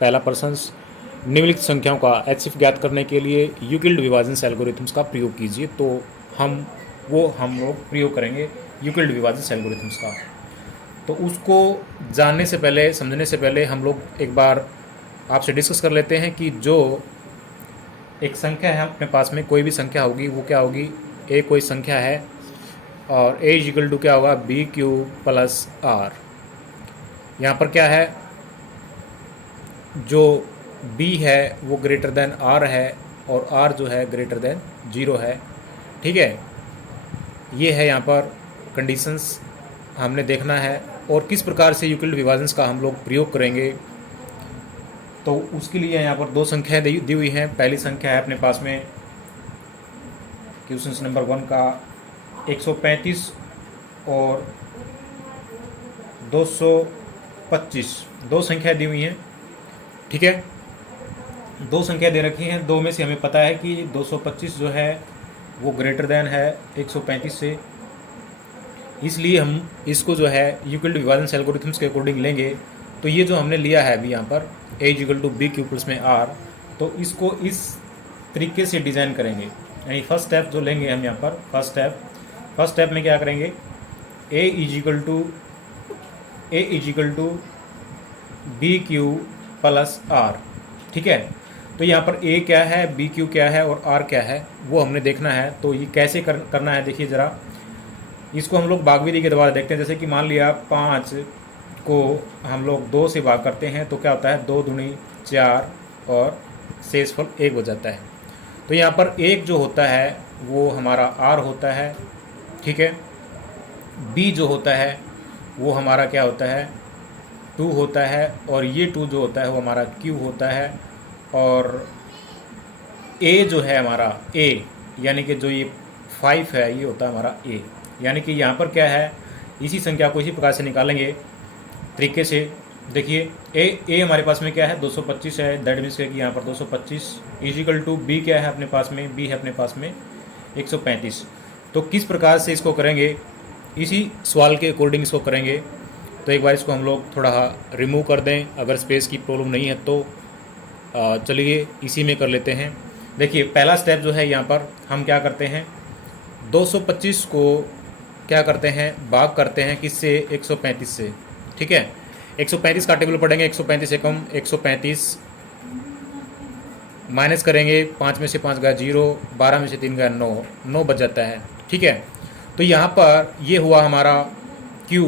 पहला प्रश्न, निम्नलिखित संख्याओं का HCF ज्ञात करने के लिए यूक्लिड विभाजन से एल्गोरिथम्स का प्रयोग कीजिए। तो हम लोग प्रयोग करेंगे यूक्लिड विभाजन से एल्गोरिथम्स का। तो उसको जानने से पहले, समझने से पहले हम लोग एक बार आपसे डिस्कस कर लेते हैं कि जो एक संख्या है अपने पास में, कोई भी संख्या होगी वो क्या होगी, ए कोई संख्या है और ए इज इक्वल टू क्या होगा, बी क्यू प्लस आर। यहाँ पर क्या है, जो b है वो ग्रेटर देन r है और r जो है ग्रेटर देन 0 है। ठीक है, ये है यहाँ पर कंडीशंस हमने देखना है। और किस प्रकार से यूक्लिड विभाजन का हम लोग प्रयोग करेंगे, तो उसके लिए यहाँ पर दो संख्याएं दी हुई हैं। पहली संख्या है अपने पास में क्वेश्चन नंबर 1 का 135 और 225, दो संख्याएं दी हुई हैं। ठीक है, दो संख्या दे रखी हैं, दो में से हमें पता है कि 225 जो है वो ग्रेटर देन है 135 से, इसलिए हम इसको जो है यूक्लिड विभाजन एल्गोरिथम्स के अकॉर्डिंग लेंगे। तो ये जो हमने लिया है अभी यहाँ पर a equal to B Q plus में r, तो इसको इस तरीके से डिज़ाइन करेंगे। यानी फर्स्ट स्टेप जो लेंगे हम यहाँ पर, फर्स्ट स्टेप में क्या करेंगे, a is equal to B Q plus R. ठीक है, तो यहाँ पर a क्या है, बी क्यू क्या है और r क्या है वो हमने देखना है। तो ये कैसे करना है, देखिए ज़रा, इसको हम लोग भाग विधि के द्वारा देखते हैं। जैसे कि मान लिया 5 को हम लोग 2 से भाग करते हैं तो क्या होता है, 2 दूनी 4 और शेषफल 1 हो जाता है। तो यहाँ पर 1 जो होता है वो हमारा r होता है। ठीक है, b जो होता है वो हमारा क्या होता है, 2 होता है, और ये 2 जो होता है वो हमारा q होता है। और a जो है हमारा a, यानी कि जो ये 5 है ये होता है हमारा a। यानी कि यहाँ पर क्या है, इसी संख्या को इसी प्रकार से निकालेंगे तरीके से। देखिए a हमारे पास में क्या है, 225 है, दैट मीन्स कि यहाँ पर 225 इजिकल टू b क्या है अपने पास में, b है अपने पास में 135। तो किस प्रकार से इसको करेंगे, इसी सवाल के अकॉर्डिंग इसको करेंगे। तो एक बार इसको हम लोग थोड़ा रिमूव कर दें, अगर स्पेस की प्रॉब्लम नहीं है तो चलिए इसी में कर लेते हैं। देखिए पहला स्टेप जो है यहाँ पर हम क्या करते हैं, 225 को क्या करते हैं, भाग करते हैं किससे, 135 से। ठीक है, 135 का टेबल पढ़ेंगे, 135 से कम 135 माइनस करेंगे, 5 में से 5 गया 0, 12 में से 3 गया 9, 9 बच जाता है। ठीक है, तो यहाँ पर ये हुआ हमारा Q,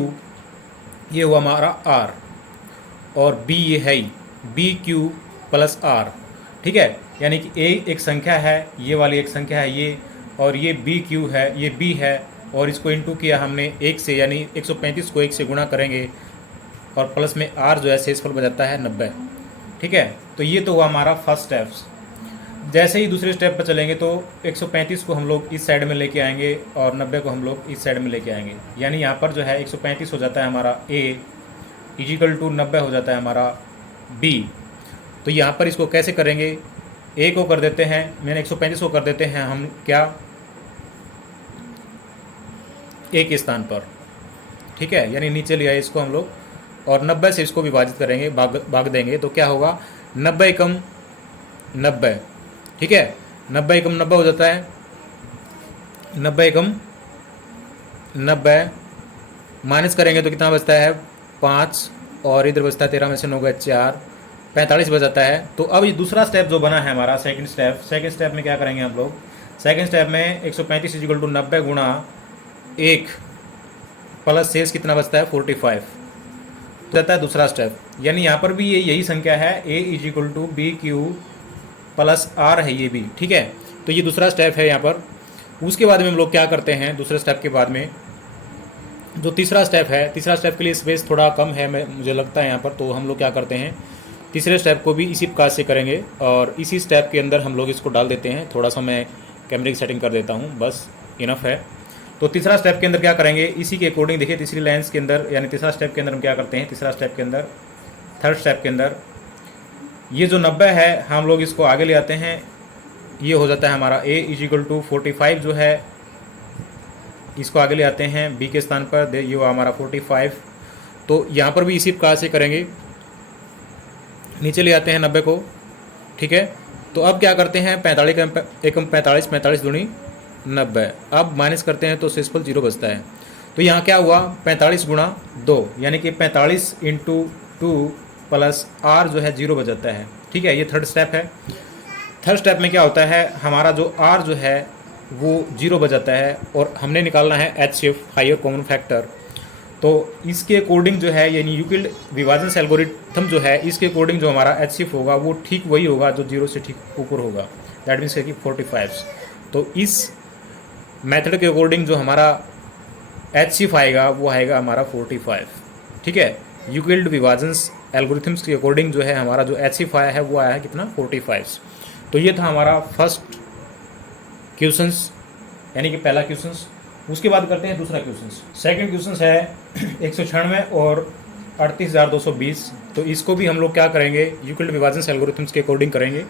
ये हुआ हमारा R, और B ये है ही, बी क्यू प्लस आर। ठीक है, यानी कि A एक संख्या है, ये वाली एक संख्या है ये, और ये बी क्यू है, ये B है, और इसको इनटू किया हमने 1 से, यानी 135 को 1 से गुणा करेंगे और प्लस में R जो है शेषफल बजाता है 90। ठीक है, तो ये तो हुआ हमारा फर्स्ट स्टेप्स। जैसे ही दूसरे स्टेप पर चलेंगे तो 135 को हम लोग इस साइड में लेके आएंगे और 90 को हम लोग इस साइड में लेके आएंगे। यानी यहाँ पर जो है 135 हो जाता है हमारा A इजिकल टू 90 हो जाता है हमारा B। तो यहाँ पर इसको कैसे करेंगे, A को कर देते हैं, मैंने 135 को कर देते हैं हम क्या, A के स्थान पर। ठीक है, यानी नीचे लिया इसको हम लोग, और 90 से इसको विभाजित करेंगे, भाग देंगे, तो क्या होगा, 90 एकम 90। ठीक है, 90 एकम 90 हो जाता है, 90 एकम 90 माइनस करेंगे तो कितना बचता है, 5, और इधर बचता है 13 में से 9 गए 4, 45 बच जाता है। तो अब ये दूसरा स्टेप जो बना है हमारा सेकंड स्टेप में क्या करेंगे हम लोग, सेकंड स्टेप में 135 इजिकल टू 90 गुणा 1 प्लस शेष कितना बचता है 45 जाता है दूसरा स्टेप। यानी यहाँ पर भी ये यही संख्या है, A equal to B Q plus R है ये भी। ठीक है, तो ये दूसरा स्टेप है यहाँ पर। उसके बाद में हम लोग क्या करते हैं, दूसरे स्टेप के बाद में जो तीसरा स्टेप है, तीसरा स्टेप के लिए स्पेस थोड़ा कम है मुझे लगता है यहाँ पर, तो हम लोग क्या करते हैं, तीसरे स्टेप को भी इसी प्रकार से करेंगे और इसी स्टेप के अंदर हम लोग इसको डाल देते हैं। थोड़ा सा मैं कैमरे की सेटिंग कर देता हूँ, बस इनफ है। तो तीसरा स्टेप के अंदर क्या करेंगे, इसी के अकॉर्डिंग देखिए तीसरी लाइन्स के अंदर, यानी तीसरा स्टेप के अंदर हम क्या करते हैं, तीसरा स्टेप के अंदर, थर्ड स्टेप के अंदर ये जो 90 है हम लोग इसको आगे ले आते हैं, ये हो जाता है हमारा A इजिकल टू 45 जो है, इसको आगे ले आते हैं B के स्थान पर, ये हुआ हमारा 45। तो यहाँ पर भी इसी प्रकार से करेंगे, नीचे ले आते हैं 90 को, ठीक है। तो अब क्या करते हैं, 45 एकम 45, 45 दूनी 90, अब माइनस करते हैं तो शेषफल 0 बचता है। तो यहाँ क्या हुआ, 45 गुणा 2 यानी कि 45 इंटू 2 प्लस आर जो है 0 बच जाता है, ठीक है। ये थर्ड स्टेप है। थर्ड स्टेप में क्या होता है, हमारा जो आर जो है वो 0 बच जाता है और हमने निकालना है HCF, हायर कॉमन फैक्टर। तो इसके अकॉर्डिंग जो है, यानी यूक्लिड विभाजन से एल्गोरिथम जो है, इसके अकॉर्डिंग जो हमारा HCF होगा वो ठीक वही होगा जो 0 से ठीक ऊपर होगा, दैट मीन्स कि 45। तो इस मेथड के अकॉर्डिंग जो हमारा HCF आएगा वो आएगा हमारा 45, ठीक है। यूक्लिड विभाजन एल्गोरिथम्स के अकॉर्डिंग जो है हमारा जो HCF आया है वो आया है कितना, 45। तो ये था हमारा फर्स्ट क्वेश्चंस, यानी कि पहला क्वेश्चंस। उसके बाद करते हैं दूसरा क्वेश्चंस। सेकंड क्वेश्चंस है 196 और 38,220। तो इसको भी हम लोग क्या करेंगे, यूक्लिड विभाजन एल्गोरिथम्स के अकॉर्डिंग करेंगे।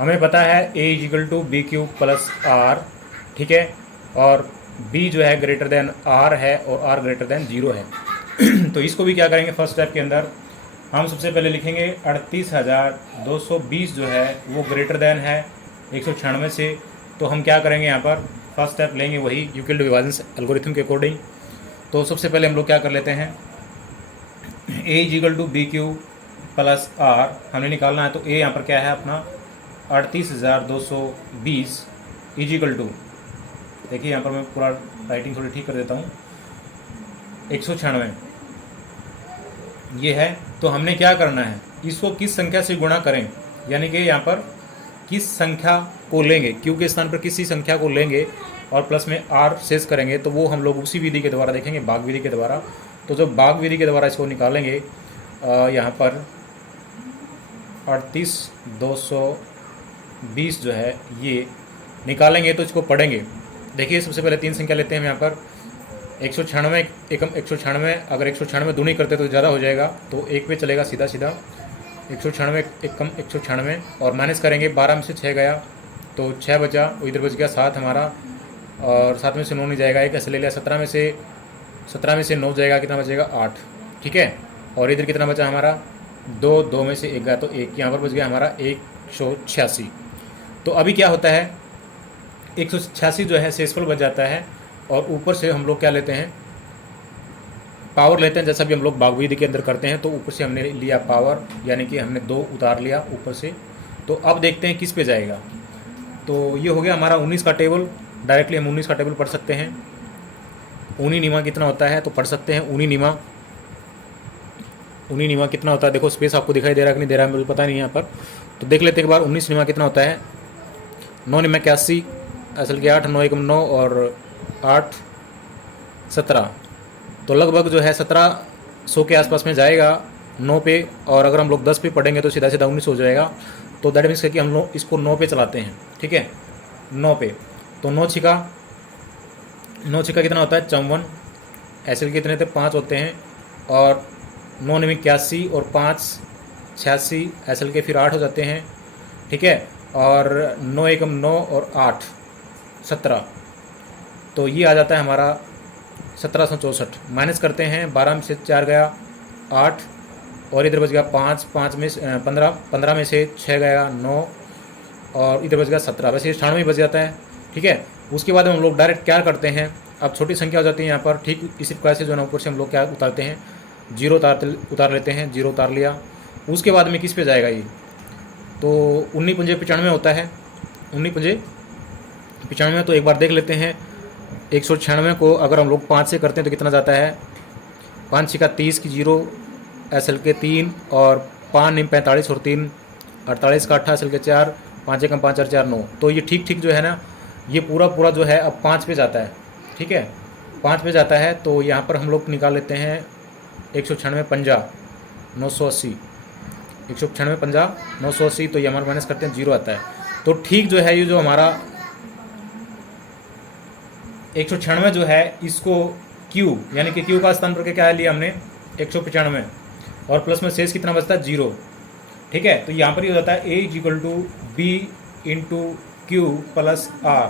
हमें पता है A = BQ + R, ठीक है, और B जो है ग्रेटर देन R है और R ग्रेटर देन 0 है। तो इसको भी क्या करेंगे, फर्स्ट स्टेप के अंदर हम सबसे पहले लिखेंगे 38,220 जो है वो ग्रेटर देन है 196 से। तो हम क्या करेंगे, यहाँ पर फर्स्ट स्टेप लेंगे वही यूक्लिड विभाजन एल्गोरिथम के अकॉर्डिंग। तो सबसे पहले हम लोग क्या कर लेते हैं, A = BQ + R हमें निकालना है। तो A यहाँ पर क्या है अपना 38,220 = देखिए यहाँ पर मैं पूरा राइटिंग थोड़ी ठीक कर देता हूँ, 196 ये है। तो हमने क्या करना है, इसको किस संख्या से गुणा करें, यानी कि यहाँ पर किस संख्या को लेंगे, क्यू के स्थान पर किसी संख्या को लेंगे और प्लस में आर शेष करेंगे। तो वो हम लोग उसी विधि के द्वारा देखेंगे, भाग विधि के द्वारा। तो जब भाग विधि के द्वारा इसको निकालेंगे, यहाँ पर 38,220 जो है ये निकालेंगे तो इसको पढ़ेंगे। देखिए सबसे पहले 3 संख्या लेते हैं हम यहाँ पर 196 एकम 196, अगर 196 दूनी करते तो ज़्यादा हो जाएगा, तो 1 पे चलेगा सीधा सीधा 196 एकम 196 और माइनस करेंगे, 12 में से 6 गया तो 6 बचा, इधर बच गया 7 हमारा, और 7 में से 9 नहीं जाएगा, एक ऐसे ले लिया, 17 में से 9 जाएगा, कितना बचेगा 8, ठीक है। और इधर कितना बचा हमारा 2 में से 1 गया तो 1, यहाँ पर बच गया हमारा 186। तो अभी क्या होता है, 186 जो है शेषफल बच जाता है और ऊपर से हम लोग क्या लेते हैं, पावर लेते हैं, जैसा भी हम लोग भाग विधि के अंदर करते हैं। तो ऊपर से हमने लिया पावर, यानी कि हमने 2 उतार लिया ऊपर से। तो अब देखते हैं किस पे जाएगा। तो ये हो गया हमारा 19 का टेबल, डायरेक्टली हम 19 का टेबल पढ़ सकते हैं। ऊनी नीमा कितना होता है तो पढ़ सकते हैं, ऊनी नीमा कितना होता है, देखो स्पेस आपको दिखाई दे रहा है कि नहीं दे रहा है मुझे पता नहीं यहाँ पर। तो देख लेते हैं एक बार 19 नीमा कितना होता है, 9 नीमा 81, असल के 8, 9 एकम 9 और 8 17। तो लगभग जो है 1700 के आसपास में जाएगा 9 पे, और अगर हम लोग 10 पे पढ़ेंगे तो सीधा सीधा 19 हो जाएगा। तो दैट मीन्स कि हम लोग इसको 9 पे चलाते हैं, ठीक है, 9 पे। तो 9 छिका कितना होता है 54, ऐसे कितने थे 5 होते हैं, और 9 में 81 और 5 86, ऐसे के फिर 8 हो जाते हैं, ठीक है। और 9 एकम 9 और 8 17, तो ये आ जाता है हमारा 1764। माइनस करते हैं, 12 में से 4 गया 8, और इधर बच गया 5, 5 में 15 में से 6 गया 9, और इधर बच गया 17, वैसे 98 बच जाता है, ठीक है। उसके बाद हम लोग डायरेक्ट क्या करते हैं, अब छोटी संख्या हो जाती है यहाँ पर, ठीक इसी प्रकार से जो है ऊपर से हम लोग क्या उतारते हैं, 0 उतार लेते हैं, 0 उतार लिया। उसके बाद में किस पे जाएगा ये, तो 19 पंजे 95 होता है, 19 पंजे 95। तो एक बार देख लेते हैं, 196 को अगर हम लोग 5 से करते हैं तो कितना जाता है, 5 छिका 30 की 0, एसल के 3, और 5 निम 45 और 3 48 का 8, एसल के 4, 5 एकम 5 और 4 9। तो ये ठीक जो है ना, ये पूरा जो है अब 5 पे जाता है, ठीक है, 5 पे जाता है। तो यहाँ पर हम लोग निकाल लेते हैं 196 पंजा 980, 196 पंजा 980। तो ये हमारे माइनस करते हैं 0 आता है। तो ठीक जो है ये जो हमारा 196 जो है इसको Q, यानी कि Q का स्थान पर क्या लिया हमने 195, और प्लस में शेष कितना बचता है 0, ठीक है। तो यहाँ पर ये हो जाता है A = B × Q + R,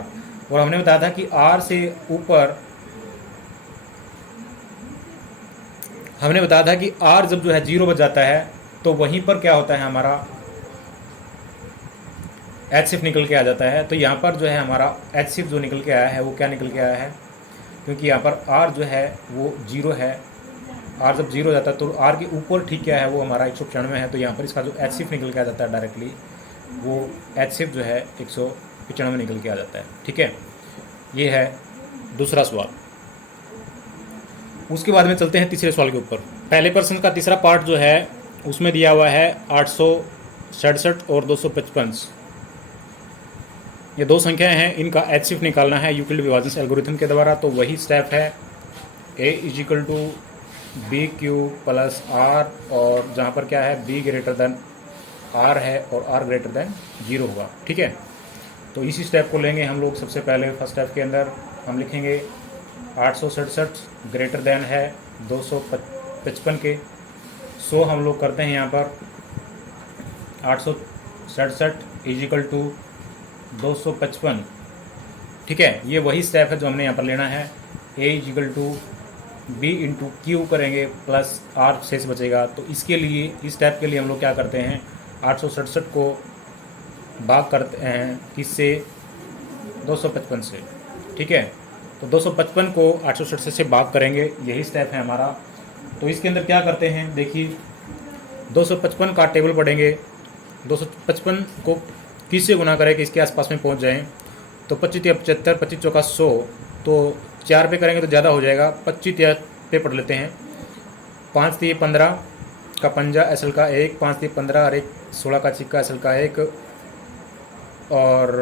और हमने बताया था कि R से ऊपर, हमने बताया था कि R जब जो है 0 बच जाता है तो वहीं पर क्या होता है, हमारा एच सिर्फ निकल के आ जाता है। तो यहाँ पर जो है हमारा एच सिर्फ जो निकल के आया है वो क्या निकल के आया है, क्योंकि यहाँ पर आर जो है वो जीरो है। आर जब जीरो हो जाता है तो आर के ऊपर ठीक क्या है, वो हमारा 195 है। तो यहाँ पर इसका जो एच सिर्फ निकल के आ जाता है डायरेक्टली, वो एच सिर्फ जो है 195 निकल के आ जाता है। ठीक है, ये है दूसरा सवाल। उसके बाद में चलते हैं तीसरे सवाल के ऊपर। पहले प्रश्न का तीसरा पार्ट जो है उसमें दिया हुआ है 867 और 255। ये दो संख्याएं हैं, इनका एच सिर्फ निकालना है यूक्लिड विभाजन एल्गोरिथम के द्वारा। तो वही स्टेप है a is equal to B Q plus r, और जहाँ पर क्या है बी ग्रेटर देन आर है और आर ग्रेटर देन 0 होगा। ठीक है, तो इसी स्टेप को लेंगे हम लोग। सबसे पहले फर्स्ट स्टेप के अंदर हम लिखेंगे 867 ग्रेटर देन है 255 के। सो हम लोग करते हैं यहाँ पर 867 इज इक्वल टू 255। ठीक है, ये वही स्टेप है जो हमने यहाँ पर लेना है। A is equal to b into q करेंगे प्लस आर शेष बचेगा। तो इसके लिए, इस स्टेप के लिए हम लोग क्या करते हैं, 867 को भाग करते हैं किससे, 255 से। ठीक है, तो 255 को 867 से भाग करेंगे, यही स्टेप है हमारा। तो इसके अंदर क्या करते हैं, देखिए 255 का टेबल पढ़ेंगे। 255 को किससे गुना करें कि इसके आसपास में पहुंच जाएं। तो 25 या 75, 25 चौका 100, तो 4 पे करेंगे तो ज़्यादा हो जाएगा। 25 पे पढ़ लेते हैं। 5 3 15 का पंजा असल का 1, 5 3 15 और 1 16 का सिक्का असल का 1, और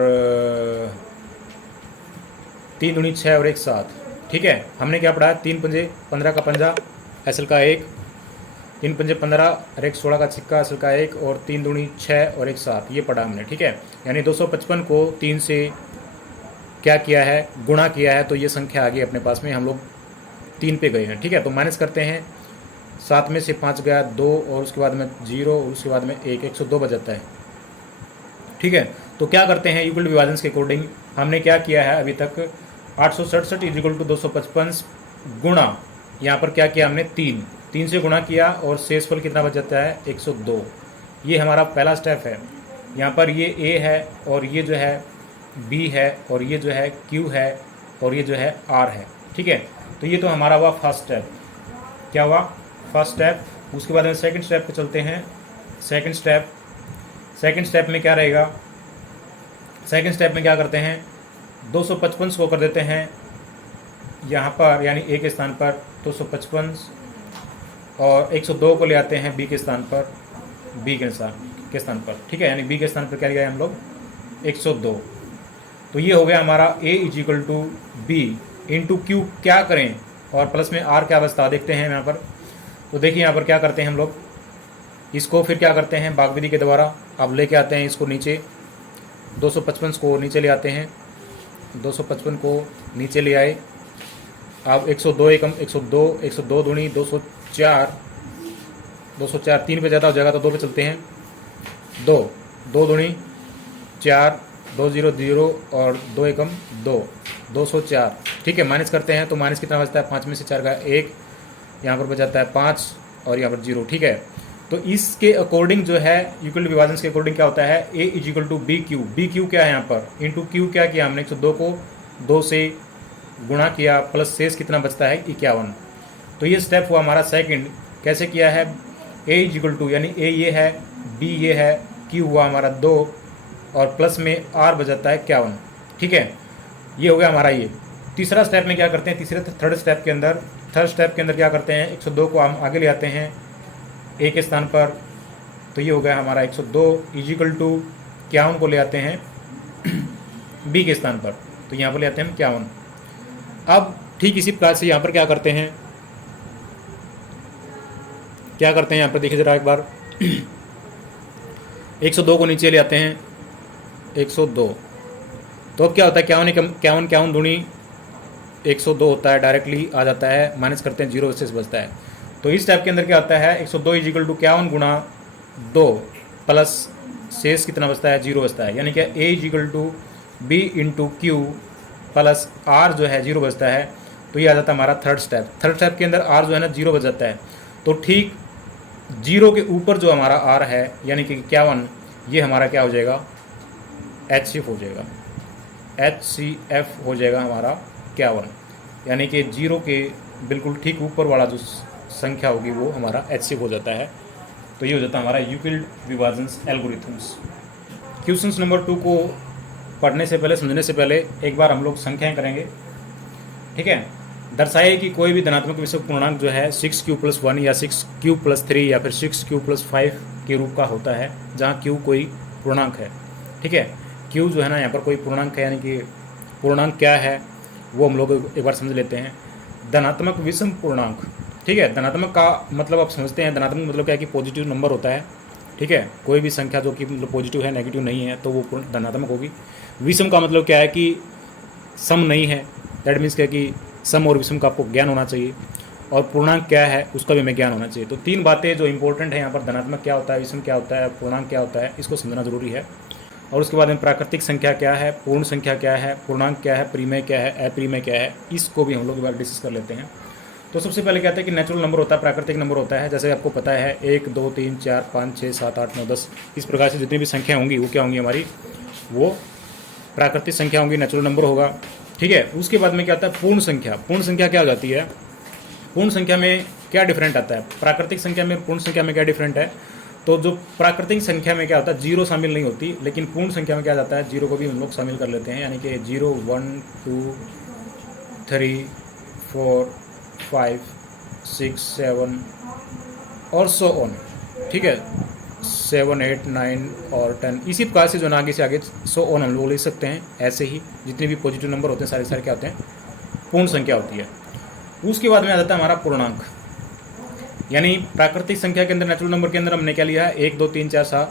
3 दूनी 6 और 1 7। ठीक है, हमने क्या पढ़ा, 3 पंजे 15 का पंजा असल का 1, 3 पंजे 15 और 1 16 का सिक्का असल का 1, और 3 दूनी 6 और 1 7, ये पढ़ा हमने। ठीक है, यानी 255 को 3 से क्या किया है, गुणा किया है, तो ये संख्या आ गई अपने पास में। हम लोग 3 पे गए हैं। ठीक है, तो माइनस करते हैं। 7 में से 5 गया 2, और उसके बाद में 0, और उसके बाद में 1, 102 बच जाता है। ठीक है, तो क्या करते हैं, यूक्लिड विभाजन के अकॉर्डिंग हमने क्या किया है अभी तक, 867 इज इक्वल टू 255 गुणा, यहाँ पर क्या किया हमने, 3 से गुणा किया, और शेषफल कितना बच जाता है, 102। ये हमारा पहला स्टेप है। यहाँ पर ये ए है, और ये जो है बी है, और ये जो है क्यू है, और ये जो है आर है। ठीक है, तो ये तो हमारा हुआ फर्स्ट स्टेप। क्या हुआ, फर्स्ट स्टेप। उसके बाद में सेकंड स्टेप पे चलते हैं। सेकंड स्टेप में क्या रहेगा, सेकंड स्टेप में क्या करते हैं, 255 को कर देते हैं यहाँ पर, यानी ए के स्थान पर 255, और 102 को ले आते हैं बी के स्थान पर, बी के स्थान पर। ठीक है, यानी बी के स्थान पर क्या लिया हम लोग, 102। तो ये हो गया हमारा a is equal to b into q क्या करें, और प्लस में आर क्या बचता देखते हैं यहाँ पर। तो देखिए यहाँ पर क्या करते हैं हम लोग, इसको फिर क्या करते हैं, भाग विधि के द्वारा अब लेके आते हैं इसको नीचे। 255 को नीचे ले आते हैं, 255 को नीचे ले आए। अब 102 एकम 102, 102 दूनी 204, 204 3 पे ज़्यादा हो जाएगा तो 2 पे चलते हैं। 2 दूनी 4, 2 0 0, और 2 एकम 2, 204। ठीक है, माइनस करते हैं तो माइनस कितना बचता है, 5 में से 4 का 1, यहाँ पर बच जाता है 5, और यहाँ पर 0। ठीक है, तो इसके अकॉर्डिंग जो है यूक्लिड विभाजन के अकॉर्डिंग क्या होता है, a is equal to B q क्या है यहाँ पर, इंटू क्यू क्या किया हमने, 102 को 2 से गुणा किया, प्लस शेष कितना बचता है, 51। तो ये स्टेप हुआ हमारा सेकंड। कैसे किया है, ए इज इक्वल टू, यानी ए ये है, बी ये है, क्यू हुआ हमारा 2, और प्लस में आर बजाता है 51। ठीक है, ये हो गया हमारा ये। तीसरा स्टेप में क्या करते हैं, थर्ड स्टेप के अंदर क्या करते हैं, 102 को हम आगे ले आते हैं ए के स्थान पर। तो ये हो गया हमारा 102 इज इक्वल टू 51 को ले आते हैं बी के स्थान पर। तो यहाँ पर ले आते हैं 51। अब ठीक इसी प्रकार से यहाँ पर क्या करते हैं यहाँ पर देखिए जरा एक बार 102 को नीचे ले आते हैं, 102। तो अब क्या होता है, 51 दूनी 102 होता है, डायरेक्टली आ जाता है, माइनस करते हैं 0 शेष बचता है। तो इस टाइप के अंदर क्या होता है, 102 इज इक्वल टू 51 गुणा 2, प्लस शेष कितना बचता है, 0 बचता है। यानी कि a is equal to b into q plus r जो है 0 बचता है। तो ये आ जाता है हमारा थर्ड स्टेप के अंदर आर जो है ना 0 बच जाता है। तो ठीक जीरो के ऊपर जो हमारा आर है यानी कि 51, ये हमारा क्या हो जाएगा, HCF हो जाएगा, HCF हो जाएगा हमारा 51, यानी कि जीरो के बिल्कुल ठीक ऊपर वाला जो संख्या होगी वो हमारा HCF हो जाता है। तो ये हो जाता है हमारा यूक्लिड विभाजन एल्गोरिथम्स। क्वेश्चन नंबर 2 को पढ़ने से पहले, समझने से पहले एक बार हम लोग संख्याएं करेंगे, ठीक है। दर्शाइए कि कोई भी धनात्मक विषम पूर्णांक जो है 6q+1 या 6q+3 या फिर 6q+5 के रूप का होता है, जहाँ q कोई पूर्णांक है, ठीक है। q जो है ना यहाँ पर कोई पूर्णांक है, यानी कि पूर्णांक क्या है वो हम लोग एक बार समझ लेते हैं। धनात्मक विषम पूर्णांक, ठीक है। धनात्मक का मतलब आप समझते हैं, धनात्मक मतलब क्या है कि पॉजिटिव नंबर होता है, ठीक है। कोई भी संख्या जो कि मतलब पॉजिटिव है, नेगेटिव नहीं है, तो वो धनात्मक होगी। विषम का मतलब क्या है कि सम नहीं है, दैट मीन्स क्या कि सम और विषम का आपको ज्ञान होना चाहिए, और पूर्णांक क्या है उसका भी हमें ज्ञान होना चाहिए। तो 3 बातें जो इंपॉर्टेंट है यहाँ पर, धनात्मक क्या होता है, विषम क्या होता है, पूर्णांक क्या होता है, इसको समझना जरूरी है। और उसके बाद में प्राकृतिक संख्या क्या है, पूर्ण संख्या क्या है, पूर्णांक क्या है, परिमेय क्या है, अपरिमेय क्या है, इसको भी हम लोग एक बार डिस्कस कर लेते हैं। तो सबसे पहले कहते हैं कि नेचुरल नंबर होता है, प्राकृतिक नंबर होता है। जैसे आपको पता है 1 2 3 4 5 6 7 8 9 10, इस प्रकार से जितनी भी संख्या होंगी वो क्या होंगी हमारी, वो प्राकृतिक संख्या होंगी, नेचुरल नंबर होगा, ठीक है। उसके बाद में क्या आता है पूर्ण संख्या। पूर्ण संख्या क्या हो जाती है, पूर्ण संख्या में क्या डिफरेंट आता है, प्राकृतिक संख्या में पूर्ण संख्या में क्या डिफरेंट है। तो जो प्राकृतिक संख्या में क्या होता है, जीरो शामिल नहीं होती, लेकिन पूर्ण संख्या में क्या जाता है, जीरो को भी हम लोग शामिल कर लेते हैं, यानी कि 0 1 2 3 4 5 6 7 और सो ऑन, ठीक है, 7 8 9 और 10, इसी प्रकार से जो ना आगे से आगे सो ऑन हम लोग ले सकते हैं। ऐसे ही जितने भी पॉजिटिव नंबर होते हैं सारे सारे क्या होते हैं, पूर्ण संख्या होती है। उसके बाद में आ जाता है हमारा पूर्णांक, यानी प्राकृतिक संख्या के अंदर, नेचुरल नंबर के अंदर हमने क्या लिया है, 1 2 3 4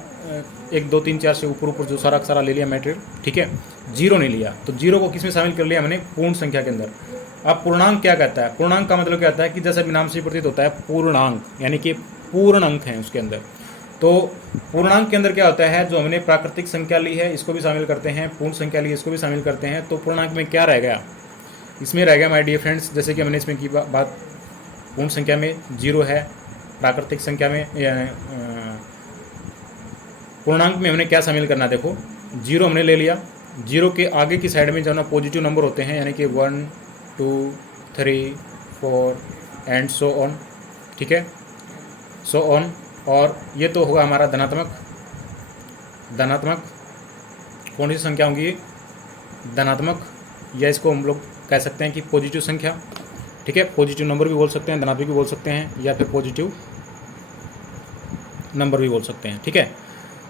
1 2 3 4 से ऊपर जो सारा सारा ले लिया मैटेरियल, ठीक है, जीरो नहीं लिया। तो जीरो को किस में शामिल कर लिया हमने, पूर्ण संख्या के अंदर। अब पूर्णांक क्या कहता है, पूर्णांक का मतलब क्या होता है कि जैसे नाम से प्रतीत होता है पूर्णांक, यानी कि पूर्ण अंक हैं उसके अंदर। तो पूर्णांक के अंदर क्या होता है, जो हमने प्राकृतिक संख्या ली है इसको भी शामिल करते हैं, पूर्ण संख्या ली है इसको भी शामिल करते हैं। तो पूर्णांक में क्या रह गया, इसमें रह गया माय डियर फ्रेंड्स, जैसे कि हमने इसमें की बात, पूर्ण संख्या में जीरो है, प्राकृतिक संख्या में पूर्णांक में हमने क्या शामिल करना, देखो जीरो हमने ले लिया, जीरो के आगे की साइड में जो ना पॉजिटिव नंबर होते हैं, यानी कि 1 2 3 4 एंड सो ऑन, ठीक है, सो ऑन। और ये तो होगा हमारा धनात्मक, धनात्मक कौन सी संख्या होंगी, धनात्मक, या इसको हम लोग कह सकते हैं कि पॉजिटिव संख्या, ठीक है, पॉजिटिव नंबर भी बोल सकते हैं, धनात्मक भी बोल सकते हैं, या फिर पॉजिटिव नंबर भी बोल सकते हैं, ठीक है।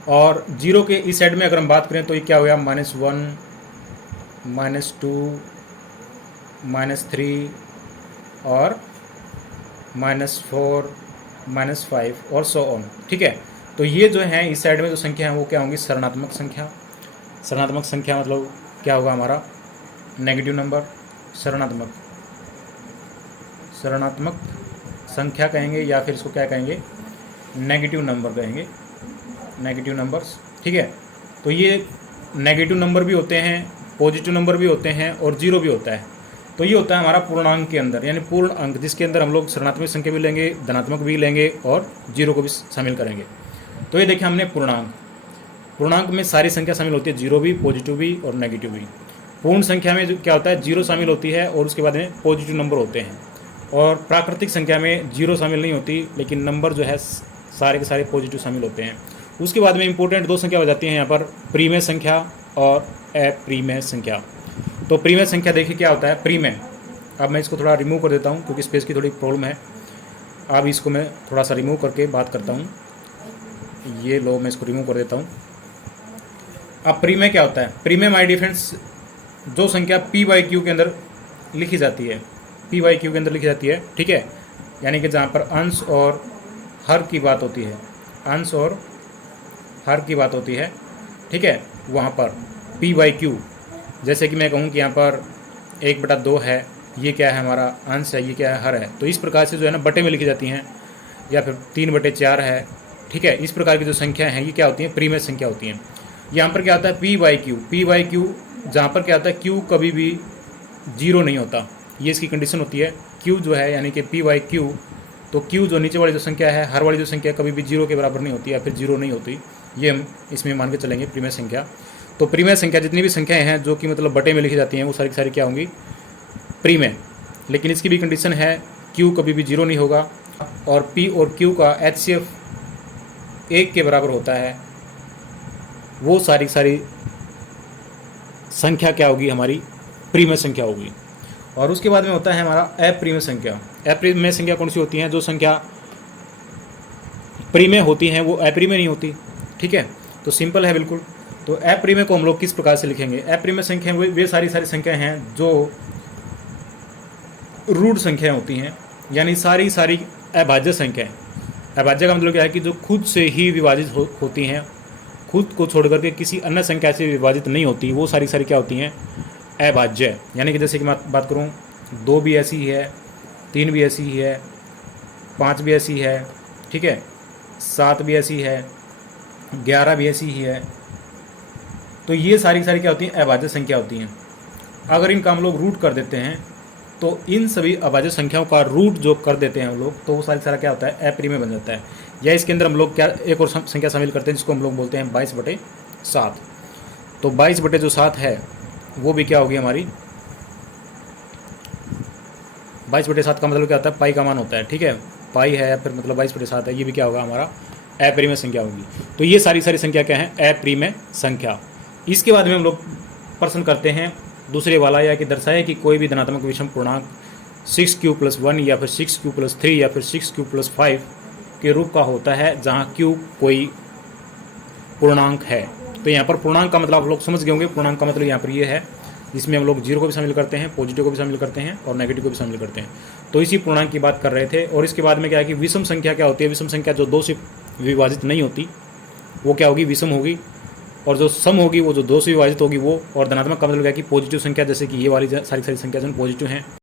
और जीरो के इस साइड में अगर हम बात करें तो ये क्या होगा, -1 -2 -3 और -4 -5 और सो ऑन, ठीक है। तो ये जो है इस साइड में जो संख्या है वो क्या होंगी, ऋणात्मक संख्या। ऋणात्मक संख्या मतलब क्या होगा हमारा, नेगेटिव नंबर, ऋणात्मक, ऋणात्मक संख्या कहेंगे, या फिर इसको क्या कहेंगे, नेगेटिव नंबर कहेंगे, नेगेटिव नंबर्स, ठीक है। तो ये नेगेटिव नंबर भी होते हैं, पॉजिटिव नंबर भी होते हैं और जीरो भी होता है। तो ये होता है हमारा पूर्णांक के अंदर, यानी पूर्ण अंक, जिसके अंदर हम लोग ऋणात्मक संख्या भी लेंगे, धनात्मक भी लेंगे और जीरो को भी शामिल करेंगे। तो ये देखिए हमने पूर्णांक, पूर्णांक में सारी संख्या शामिल होती है, जीरो भी, पॉजिटिव भी और नेगेटिव भी। पूर्ण संख्या में जो क्या होता है, जीरो शामिल होती है और उसके बाद में पॉजिटिव नंबर होते हैं। और प्राकृतिक संख्या में जीरो शामिल नहीं होती, लेकिन नंबर जो है सारे के सारे पॉजिटिव शामिल होते हैं। उसके बाद में इंपॉर्टेंट 2 संख्या हो जाती हैं यहाँ पर, प्रीमेय संख्या और अप्रीमेय संख्या। तो प्रीमेय संख्या देखिए क्या होता है, प्रीमेय, अब मैं इसको थोड़ा रिमूव कर देता हूँ क्योंकि स्पेस की थोड़ी प्रॉब्लम है। अब इसको मैं थोड़ा सा रिमूव करके बात करता हूँ, ये लो मैं इसको रिमूव कर देता हूँ। अब प्रीमेय क्या होता है, प्रीमेय माय डिफरेंस, जो संख्या p/q के अंदर लिखी जाती है, p/q के अंदर लिखी जाती है, ठीक है, यानी कि जहाँ पर अंश और हर की बात होती है, अंश और हर की बात होती है, ठीक है, वहाँ पर p/q, जैसे कि मैं कहूँ कि यहाँ पर 1/2 है, ये क्या है हमारा अंश है, ये क्या है हर है। तो इस प्रकार से जो है ना बटे में लिखी जाती हैं, या फिर 3/4 है, ठीक है। इस प्रकार की जो संख्या हैं ये क्या होती हैं, प्रीमेय संख्या होती हैं। यहाँ पर क्या होता है p/q, जहाँ पर क्या होता है q कभी भी जीरो नहीं होता, ये इसकी कंडीशन होती है। q जो है यानी कि p/q तो क्यू जो नीचे वाली जो संख्या है, हर वाली जो संख्या कभी भी 0 के बराबर नहीं होती या फिर 0 नहीं होती, ये हम इसमें मान के चलेंगे प्रीमेय संख्या। तो प्रीमेय संख्या जितनी भी संख्याएं हैं जो कि मतलब बटे में लिखी जाती हैं वो सारी की सारी क्या होंगी, प्रीमेय। लेकिन इसकी भी कंडीशन है, क्यू कभी भी 0 नहीं होगा और पी और क्यू का HCF 1 के बराबर होता है, वो सारी की सारी संख्या क्या होगी, हमारी प्रीमेय संख्या होगी। और उसके बाद में होता है हमारा अप्रीमेय संख्या। अप्रीमेय संख्या कौन सी होती हैं, जो संख्या प्रीमेय होती हैं वो अप्रीमेय नहीं होती, ठीक है। तो सिंपल है बिल्कुल। तो अप्रीमेय को हम लोग किस प्रकार से लिखेंगे, अप्रीमेय संख्या वे सारी संख्याएं हैं जो रूट संख्याएं होती हैं, यानी सारी अभाज्य संख्याएं। अभाज्य का मतलब क्या है कि जो खुद से ही विभाजित होती हैं, खुद को छोड़ करके किसी अन्य संख्या से विभाजित नहीं होती, वो सारी क्या होती हैं, अभाज्य। यानी कि जैसे कि मैं बात करूँ, 2 भी ऐसी ही है, 3 भी ऐसी ही है, 5 भी ऐसी है, ठीक है, 7 भी ऐसी है, 11 भी ऐसी ही है। तो ये सारी क्या होती हैं, अभाज्य संख्या होती हैं। अगर इनका हम लोग रूट कर देते हैं तो इन सभी अभाज्य संख्याओं का रूट जो कर देते हैं हम लोग, तो वो सारा क्या होता है, अप्रीमेय बन जाता है। या इसके अंदर हम लोग क्या एक और संख्या शामिल करते हैं जिसको हम लोग बोलते हैं 22/7। तो 22/7 है वो भी क्या होगी हमारी, 22/7 का मतलब क्या होता है, पाई का मान होता है, ठीक है, पाई है या फिर मतलब 22/7 है, ये भी क्या होगा, हमारा अप्रीमेय संख्या होगी। तो ये सारी संख्या क्या है, अप्रीमेय संख्या। इसके बाद में हम लोग प्रश्न करते हैं दूसरे वाला, या कि दर्शाए कि कोई भी धनात्मक विषम पूर्णांक 6q+1 या फिर 6q+3 या फिर 6q+5 के रूप का होता है जहाँ q कोई पूर्णांक है। तो यहाँ पर पूर्णांक का मतलब आप लोग समझ गए होंगे। पूर्णांक का मतलब यहाँ पर ये है जिसमें हम लोग 0 को भी शामिल करते हैं, पॉजिटिव को भी शामिल करते हैं और नेगेटिव को भी शामिल करते हैं। तो इसी पूर्णांक की बात कर रहे थे। और इसके बाद में क्या है कि विषम संख्या क्या होती है, विषम संख्या जो 2 से विभाजित नहीं होती वो क्या होगी, विषम होगी। और जो सम होगी वो जो 2 से विभाजित होगी वो। और धनात्मक का मतलब क्या है कि पॉजिटिव संख्या, जैसे कि ये वाली सारी संख्या जो पॉजिटिव हैं।